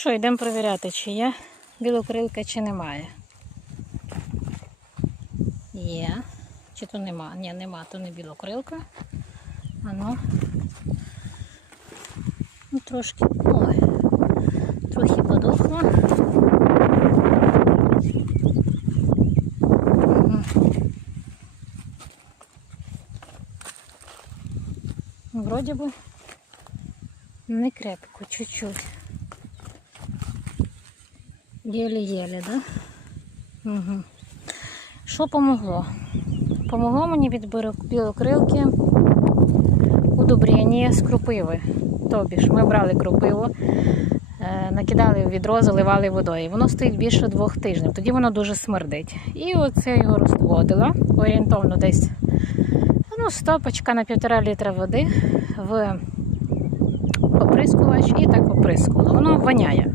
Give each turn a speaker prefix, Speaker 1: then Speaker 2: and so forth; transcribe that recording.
Speaker 1: що, йдемо перевіряти, чи є білокрилка, чи немає. Є. Чи то нема? Ні, нема, то не білокрилка. А ну. Ну, трошки. Ой. Трохи подохло. Вроді би не крепко, чуть-чуть. Єлі-єлі, да? Угу. Що помогло? Помогло мені від білокрилки удобрення з крупиви. Тобі ж ми брали крупиву, е, накидали в відро, заливали водою. Воно стоїть більше двох тижнів, тоді воно дуже смердить. І оце його розводила орієнтовно десь ну, стопочка на півтора літра води в оприскувач і так оприскувала. Воно воняє.